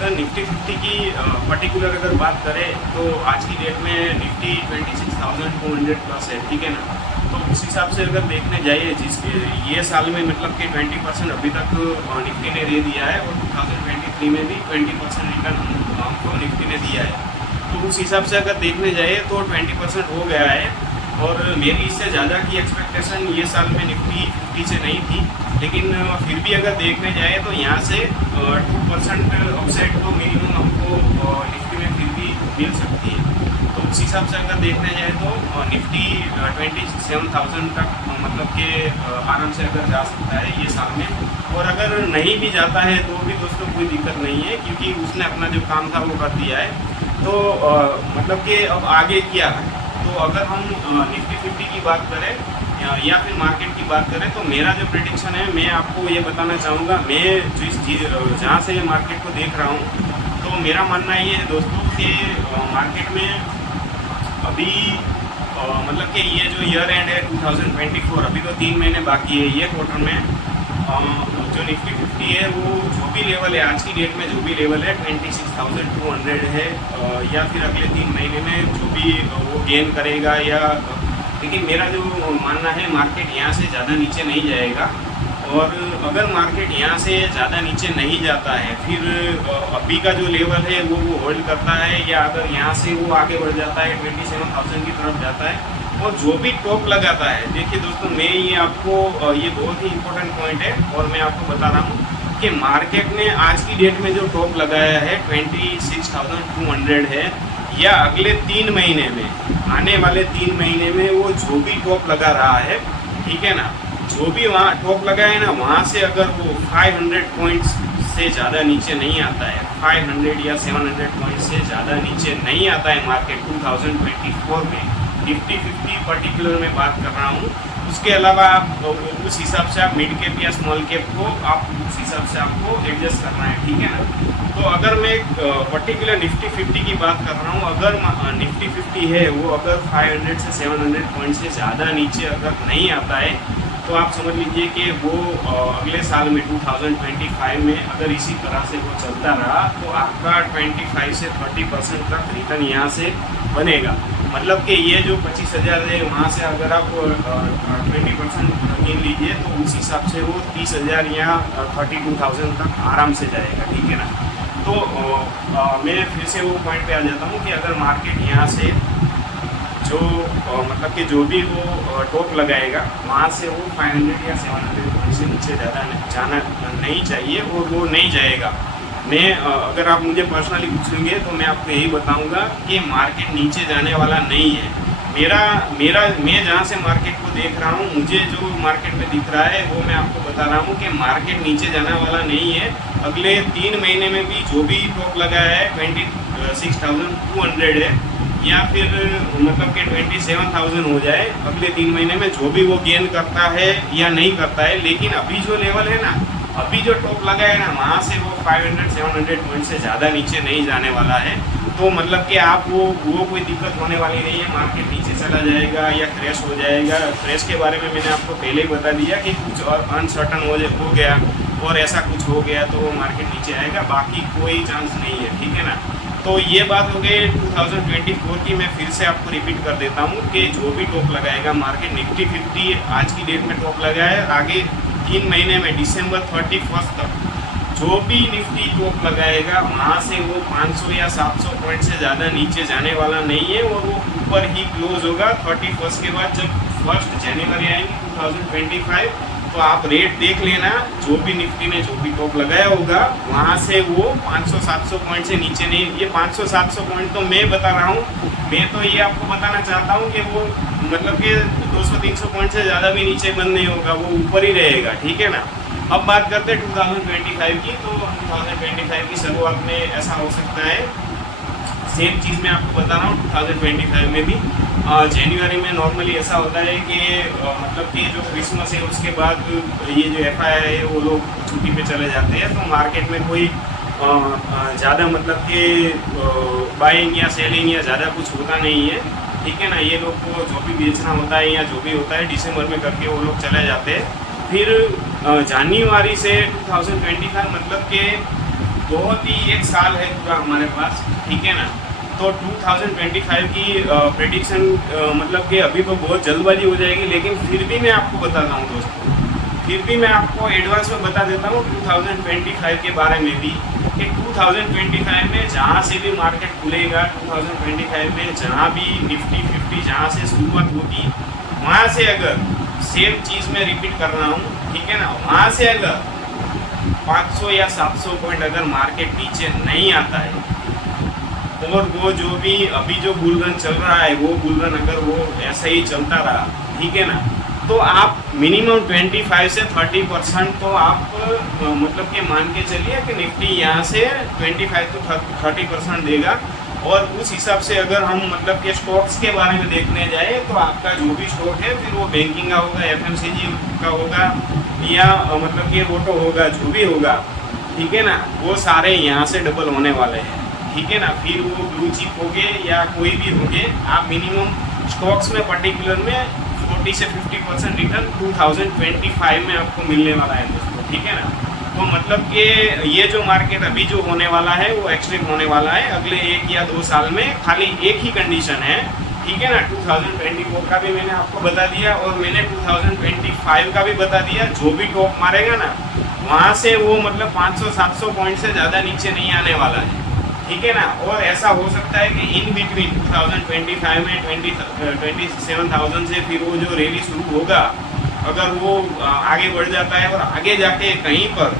अगर निफ्टी 50 की पर्टिकुलर अगर बात करें तो आज की डेट में निफ्टी 26,200 प्लस है, ठीक है ना। तो उस हिसाब से अगर देखने जाइए ये साल में मतलब कि 20% अभी तक निफ्टी ने दे दिया है और 2023 में भी 20% रिटर्न हमको निफ्टी ने दिया है। तो उस हिसाब से अगर देखने जाइए तो 20% हो गया है और मेरी इससे ज़्यादा की एक्सपेक्टेशन ये साल में निफ्टी 50 से नहीं थी, लेकिन फिर भी अगर देखने जाए तो यहाँ से 2% ऑफसेट तो मिनिमम हमको निफ्टी में फिर भी मिल सकती है। तो उस हिसाब से अगर देखने जाए तो निफ्टी 27,000 तक मतलब कि आराम से अगर जा सकता है ये साल में। और अगर नहीं भी जाता है तो भी दोस्तों कोई दिक्कत नहीं है, क्योंकि उसने अपना जो काम था वो कर दिया है। तो मतलब कि अब आगे क्या है, तो अगर हम निफ्टी 50 की बात करें या फिर मार्केट की बात करें तो मेरा जो प्रेडिक्शन है मैं आपको ये बताना चाहूँगा। मैं जहाँ से मार्केट को देख रहा हूँ तो मेरा मानना ये है दोस्तों कि मार्केट में अभी मतलब कि ये जो ईयर एंड है 2024, अभी तो 3 महीने बाकी है ये क्वार्टर में, जो निफ्टी 50 है वो जो भी लेवल है आज की डेट में, जो भी लेवल है 26,200 है, या फिर अगले 3 महीने में जो भी वो गेन करेगा या, लेकिन मेरा जो मानना है मार्केट यहाँ से ज़्यादा नीचे नहीं जाएगा। और अगर मार्केट यहाँ से ज़्यादा नीचे नहीं जाता है फिर अभी का जो लेवल है वो होल्ड करता है, या अगर यहाँ से वो आगे बढ़ जाता है 27,000 की तरफ जाता है और जो भी टॉप लगाता है, देखिए दोस्तों मैं ये आपको ये बहुत ही इम्पोर्टेंट पॉइंट है और मैं आपको बता रहा हूँ कि मार्केट ने आज की डेट में जो टॉप लगाया है 26,200 है, या अगले 3 महीने में, आने वाले 3 महीने में वो जो भी टॉप लगा रहा है, ठीक है ना, जो भी वहाँ टॉप लगा है ना, वहाँ से अगर वो 500 पॉइंट्स से ज़्यादा नीचे नहीं आता है, 500 या 700 पॉइंट्स से ज़्यादा नीचे नहीं आता है मार्केट 2024 में, निफ्टी 50 पर्टिकुलर में बात कर रहा हूँ। उसके अलावा आप उस हिसाब से आप मिड कैप या स्मॉल कैप को आप उस हिसाब से आपको एडजस्ट करना है, ठीक है ना। तो अगर मैं पर्टिकुलर निफ्टी 50 की बात कर रहा हूँ, अगर निफ्टी 50 है वो अगर 500 से 700 पॉइंट से ज़्यादा नीचे अगर नहीं आता है तो आप समझ लीजिए कि वो अगले साल में 2025 में अगर इसी तरह से वो चलता रहा तो आपका 25 से 30% तक रिटर्न यहाँ से बनेगा। मतलब कि ये जो 25,000 है वहाँ से अगर आप 20% गिन लीजिए तो उस हिसाब से वो 30,000 या 32,000 तक आराम से जाएगा, ठीक है ना। तो मैं फिर से वो पॉइंट पे आ जाता हूँ कि अगर मार्केट यहाँ से जो मतलब कि जो भी वो टॉप लगाएगा वहाँ से वो 500 या 700 से नीचे ज़्यादा जाना नहीं चाहिए और वो नहीं जाएगा। मैं अगर आप मुझे पर्सनली पूछेंगे तो मैं आपको यही बताऊंगा कि मार्केट नीचे जाने वाला नहीं है। मैं जहाँ से मार्केट को देख रहा हूँ, मुझे जो मार्केट में दिख रहा है वो मैं आपको बता रहा हूँ कि मार्केट नीचे जाने वाला नहीं है। अगले 3 महीने में भी जो भी टॉप लगाया है 26,200 है, या फिर मतलब कि 27,000 हो जाए अगले 3 महीने में, जो भी वो गेन करता है या नहीं करता है। लेकिन अभी जो लेवल है ना, अभी जो टॉप लगा है ना, वहाँ से वो 500-700 पॉइंट से ज़्यादा नीचे नहीं जाने वाला है। तो मतलब कि आप वो कोई दिक्कत होने वाली नहीं है, मार्केट नीचे चला जाएगा या क्रैश हो जाएगा। क्रैश के बारे में मैंने आपको पहले ही बता दिया कि कुछ और अनसर्टन हो गया और ऐसा कुछ हो गया तो वो मार्केट नीचे आएगा, बाकी कोई चांस नहीं है, ठीक है ना। तो ये बात हो गई 2024 की। मैं फिर से आपको रिपीट कर देता हूँ कि जो भी टॉप लगाएगा मार्केट, निफ्टी 50 आज की डेट में टॉप लगाए, आगे 3 महीने में दिसंबर 31 तक जो भी निफ्टी टॉप लगाएगा वहाँ से वो 500 या 700 पॉइंट से ज़्यादा नीचे जाने वाला नहीं है और वो ऊपर ही क्लोज होगा 31 के बाद। जब 1 जनवरी आएंगी 2025 तो आप रेट देख लेना, जो भी निफ्टी ने जो भी टॉप लगाया होगा वहाँ से वो 500-700 पॉइंट से नीचे नहीं। ये 500-700 पॉइंट तो मैं बता रहा हूँ, मैं तो ये आपको बताना चाहता हूँ कि वो मतलब कि 200-300 पॉइंट से ज़्यादा भी नीचे बंद नहीं होगा, वो ऊपर ही रहेगा, ठीक है ना। अब बात करते हैं 2025 की। तो 2025 की शुरुआत में ऐसा हो सकता है, सेम चीज़ मैं आपको बता रहा हूँ 2025 में भी जनवरी में नॉर्मली ऐसा होता है कि मतलब कि जो क्रिसमस है उसके बाद ये जो FII है वो लोग छुट्टी पे चले जाते हैं, तो मार्केट में कोई ज़्यादा मतलब कि बाइंग या सेलिंग या ज़्यादा कुछ होता नहीं है, ठीक है ना। ये लोग को जो भी बेचना होता है या जो भी होता है दिसंबर में करके वो लोग चले जाते हैं। फिर जनवरी से 2025 मतलब कि बहुत ही एक साल है पूरा हमारे पास, ठीक है ना। तो 2025 की प्रेडिक्शन मतलब कि अभी तो बहुत जल्दबाजी हो जाएगी, लेकिन फिर भी मैं आपको बताता हूँ दोस्तों, फिर भी मैं आपको एडवांस में बता देता हूँ 2025 के बारे में भी, कि 2025 में जहाँ से भी मार्केट खुलेगा, 2025 में जहाँ भी निफ्टी 50 जहाँ से शुरुआत होगी, वहाँ से अगर सेम चीज़ मैं रिपीट कर रहा हूँ, ठीक है ना, वहाँ से अगर 500 या 700 पॉइंट अगर मार्केट नीचे नहीं आता है, और वो जो भी अभी जो बुल रन चल रहा है, वो बुल रन अगर वो ऐसा ही चलता रहा, ठीक है ना, तो आप मिनिमम 25 से 30% तो आप मतलब कि मान के चलिए कि निफ्टी यहाँ से 25 to 30% देगा। और उस हिसाब से अगर हम मतलब कि स्टॉक्स के बारे में देखने जाए, तो आपका जो भी स्टॉक है, फिर वो बैंकिंग का होगा, एफएमसीजी का होगा, या मतलब कि ऑटो होगा, जो भी होगा, ठीक है ना, वो सारे यहाँ से डबल होने वाले हैं, ठीक है ना। फिर वो ब्लू चिप होगे या कोई भी होगे, आप मिनिमम स्टॉक्स में पर्टिकुलर में 40 से 50% रिटर्न 2025 में आपको मिलने वाला है दोस्तों, ठीक है ना। तो मतलब कि ये जो मार्केट अभी जो होने वाला है वो एक्सट्रीम होने वाला है अगले 1 या 2 साल में। खाली एक ही कंडीशन है, ठीक है ना, 2024 का भी मैंने आपको बता दिया, और मैंने 2025 का भी बता दिया। जो भी टॉप मारेगा ना, वहाँ से वो मतलब 500-700 पॉइंट से ज़्यादा नीचे नहीं आने वाला है, ठीक है ना। और ऐसा हो सकता है कि इन बिटवीन 2025 में 27,000 से फिर वो जो रैली शुरू होगा, अगर वो आगे बढ़ जाता है, और आगे जाके कहीं पर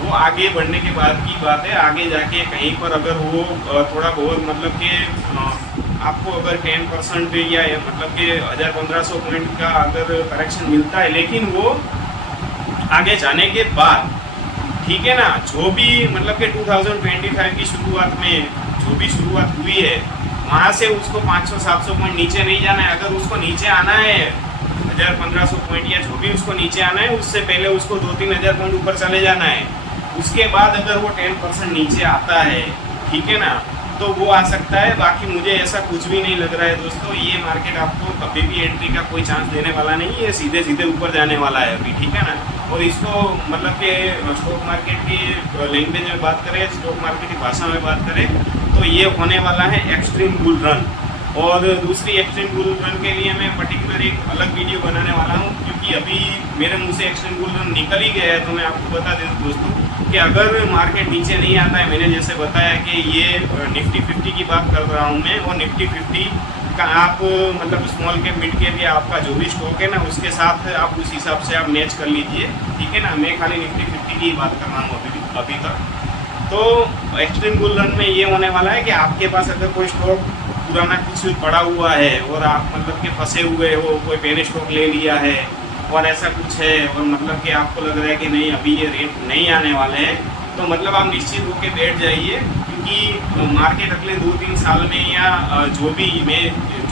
वो आगे बढ़ने के बाद की बात है, आगे जाके कहीं पर अगर वो थोड़ा बहुत मतलब कि आपको अगर 10% या मतलब कि 1000-1500 पॉइंट का अगर करेक्शन मिलता है, लेकिन वो आगे जाने के बाद, ठीक है ना, जो भी मतलब कि 2025 की शुरुआत में जो भी शुरुआत हुई है, वहाँ से उसको 500-700 पॉइंट नीचे नहीं जाना है। अगर उसको नीचे आना है 1000-1500 पॉइंट या जो भी उसको नीचे आना है, उससे पहले उसको 2-3 हज़ार पॉइंट ऊपर चले जाना है। उसके बाद अगर वो 10% नीचे आता है, ठीक है ना, तो वो आ सकता है। बाकी मुझे ऐसा कुछ भी नहीं लग रहा है दोस्तों, ये मार्केट आपको कभी भी एंट्री का कोई चांस देने वाला नहीं है, सीधे सीधे ऊपर जाने वाला है अभी, ठीक है ना। और इसको मतलब कि स्टॉक मार्केट की लैंग्वेज में बात करें, स्टॉक मार्केट की भाषा में बात करें, तो ये होने वाला है एक्सट्रीम बुल रन। और दूसरी एक्सट्रीम बुल रन के लिए मैं पर्टिकुलर एक अलग वीडियो बनाने वाला हूँ, क्योंकि अभी मेरे मुंह से एक्सट्रीम बुल रन निकल ही गया है। तो मैं आपको बता दें दोस्तों कि अगर मार्केट नीचे नहीं आता है, मैंने जैसे बताया कि ये निफ्टी 50 की बात कर रहा हूँ मैं, और निफ्टी 50 का आप मतलब स्मॉल कैप मिड कैप या आपका जो भी स्टॉक है ना, उसके साथ आप उस हिसाब से आप मैच कर लीजिए, ठीक है ना। मैं खाली निफ्टी 50 की बात कर रहा हूँ अभी तक। तो एक्सट्रीम बुल रन में ये होने वाला है कि आपके पास अगर कोई स्टॉक पुराना कुछ पड़ा हुआ है, और आप मतलब कि फंसे हुए हो, कोई पेन स्टॉक ले लिया है और ऐसा कुछ है, और मतलब कि आपको लग रहा है कि नहीं अभी ये रेट नहीं आने वाले हैं, तो मतलब आप निश्चित होकर बैठ जाइए, क्योंकि मार्केट अगले 2-3 साल में या जो भी मैं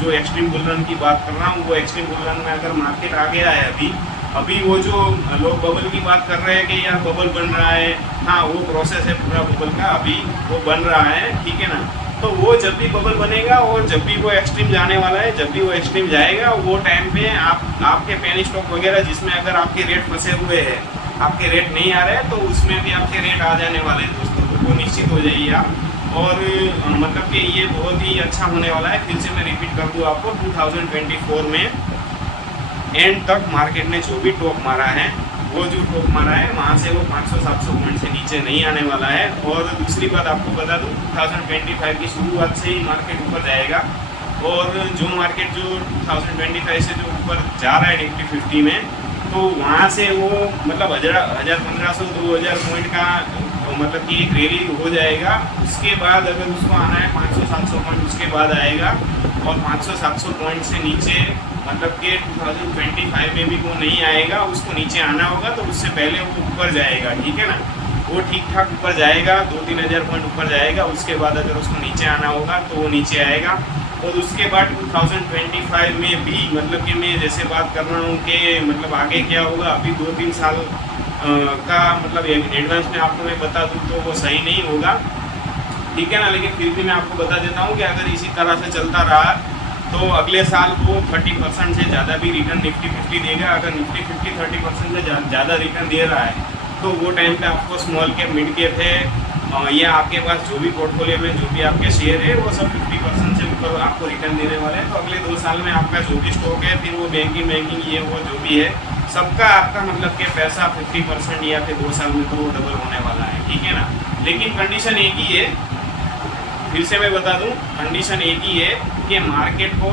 जो एक्सट्रीम बुल रन की बात कर रहा हूँ, वो एक्सट्रीम बुल रन में अगर मार्केट आ गया है अभी वो जो लोग बबल की बात कर रहे हैं कि यार बबल बन रहा है, हाँ वो प्रोसेस है पूरा बबल का, अभी वो बन रहा है, ठीक है ना। तो वो जब भी बबल बनेगा और जब भी वो एक्सट्रीम जाने वाला है, जब भी वो एक्सट्रीम जाएगा, वो टाइम पे आपके पेनी स्टॉक वगैरह जिसमें अगर आपके रेट फंसे हुए हैं, आपके रेट नहीं आ रहे हैं, तो उसमें भी आपके रेट आ जाने वाले हैं दोस्तों। तो वो निश्चित हो जाइए आप। और मतलब कि ये बहुत ही अच्छा होने वाला है। फिर से मैं रिपीट कर दूँ आपको, 2024 में एंड तक मार्केट ने जो भी टॉप मारा है, वो जो टॉप मारा है, वहाँ से वो 500-700 पॉइंट से नीचे नहीं आने वाला है। और दूसरी बात आपको बता दूँ, 2025 की शुरुआत से ही मार्केट ऊपर जाएगा, और जो मार्केट जो 2025 से जो ऊपर जा रहा है निफ्टी 50 में, तो वहाँ से वो मतलब 1500-2000 पॉइंट का मतलब कि एक रैली हो जाएगा। उसके बाद अगर उसको आना है 500-700 पॉइंट, उसके बाद आएगा, और 500-700 पॉइंट से नीचे मतलब कि 2025 में भी वो नहीं आएगा, उसको नीचे आना होगा, तो उससे पहले वो ऊपर जाएगा, ठीक है ना। वो ठीक ठाक ऊपर जाएगा, 2-3 हज़ार पॉइंट ऊपर जाएगा। उसके बाद अगर उसको नीचे आना होगा तो वो नीचे आएगा। और उसके बाद 2025 में भी मतलब कि मैं जैसे बात कर रहा हूँ कि मतलब आगे क्या होगा, अभी 2-3 साल का मतलब एडवांस में आपको मैं बता दूँ तो वो सही नहीं होगा, ठीक है ना। लेकिन फिर भी मैं आपको बता देता हूँ कि अगर इसी तरह से चलता रहा तो अगले साल वो 30% से ज़्यादा भी रिटर्न निफ्टी 50 देगा। अगर निफ्टी 50 30% से ज़्यादा रिटर्न दे रहा है, तो वो टाइम पे आपको स्मॉल कैप मिड कैप है ये आपके पास जो भी पोर्टफोलियो में जो भी आपके शेयर है वो सब 50% से ऊपर आपको रिटर्न देने वाले हैं। तो अगले 2 साल में आपका जो भी स्टॉक है, फिर वो बैंकिंग ये वो जो भी है, सबका आपका मतलब कि पैसा 50% या फिर 2 साल में तो वो डबल होने वाला है, ठीक है ना। लेकिन कंडीशन एक ही है, फिर से मैं बता दूं, कंडीशन एक ही है कि मार्केट को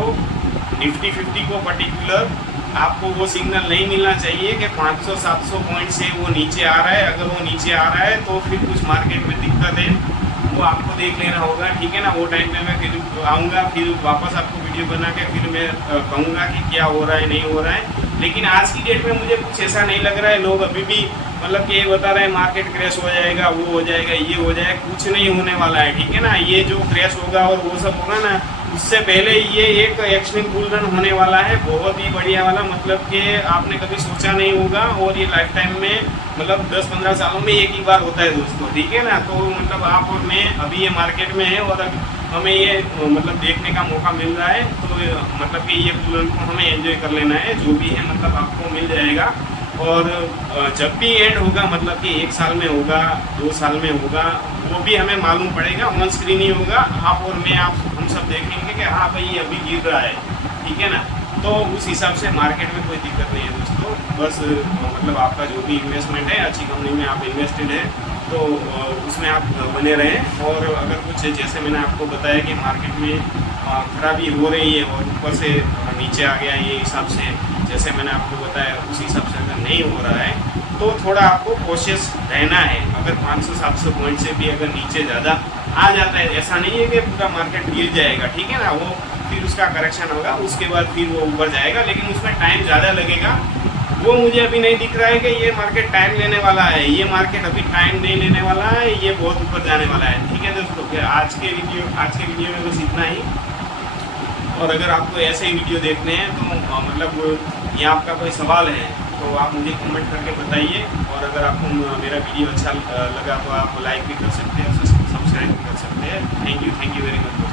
निफ्टी 50 को पर्टिकुलर आपको वो सिग्नल नहीं मिलना चाहिए कि 500-700 पॉइंट से वो नीचे आ रहा है। अगर वो नीचे आ रहा है तो फिर कुछ मार्केट में दिक्कत है, वो आपको देख लेना होगा, ठीक है ना। वो टाइम पे मैं फिर आऊँगा, फिर वापस आपको वीडियो बना के फिर मैं कहूँगा कि क्या हो रहा है नहीं हो रहा है। लेकिन आज की डेट में मुझे कुछ ऐसा नहीं लग रहा है। लोग अभी भी मतलब कि ये बता रहे हैं मार्केट क्रैश हो जाएगा, वो हो जाएगा, ये हो जाएगा, कुछ नहीं होने वाला है, ठीक है ना। ये जो क्रैश होगा और वो सब होगा ना, उससे पहले ये एक एक्सट्रीम बुल रन होने वाला है, बहुत ही बढ़िया वाला, मतलब कि आपने कभी सोचा नहीं होगा। और ये लाइफ टाइम में मतलब 10-15 सालों में एक ही बार होता है दोस्तों, ठीक है ना। तो मतलब आप और मैं अभी ये मार्केट में है और हमें ये मतलब देखने का मौका मिल रहा है, तो मतलब कि ये बुल रन को हमें एंजॉय कर लेना है। जो भी है मतलब आपको मिल जाएगा। और जब भी एंड होगा, मतलब कि 1 साल में होगा, 2 साल में होगा, वो भी हमें मालूम पड़ेगा, ऑन स्क्रीन ही होगा। आप और मैं, आप हम सब देखेंगे कि हाँ भाई ये अभी गिर रहा है, ठीक है ना। तो उस हिसाब से मार्केट में कोई दिक्कत नहीं है दोस्तों। बस मतलब आपका जो भी इन्वेस्टमेंट है, अच्छी कंपनी में आप इन्वेस्टेड है तो उसमें आप बने रहें। और अगर कुछ जैसे मैंने आपको बताया कि मार्केट में खराबी हो रही है और ऊपर से नीचे आ गया, ये हिसाब से जैसे मैंने आपको बताया उस हिसाब से अगर नहीं हो रहा है तो थोड़ा आपको कोशिश रहना है। अगर 500-700 पॉइंट से भी अगर नीचे ज़्यादा आ जाता है, ऐसा नहीं है कि पूरा मार्केट गिर जाएगा, ठीक है ना। वो फिर उसका करेक्शन होगा, उसके बाद फिर वो ऊपर जाएगा, लेकिन उसमें टाइम ज़्यादा लगेगा। वो मुझे अभी नहीं दिख रहा है कि ये मार्केट टाइम लेने वाला है। ये मार्केट अभी टाइम नहीं लेने वाला है, ये बहुत ऊपर जाने वाला है, ठीक है दोस्तों। आज के वीडियो में बस इतना ही। और अगर आपको ऐसे ही वीडियो देखने हैं तो मतलब ये आपका कोई सवाल है तो आप मुझे कमेंट करके बताइए। और अगर आपको मेरा वीडियो अच्छा लगा तो आप लाइक भी कर सकते हैं और सब्सक्राइब भी कर सकते हैं। Thank you very much.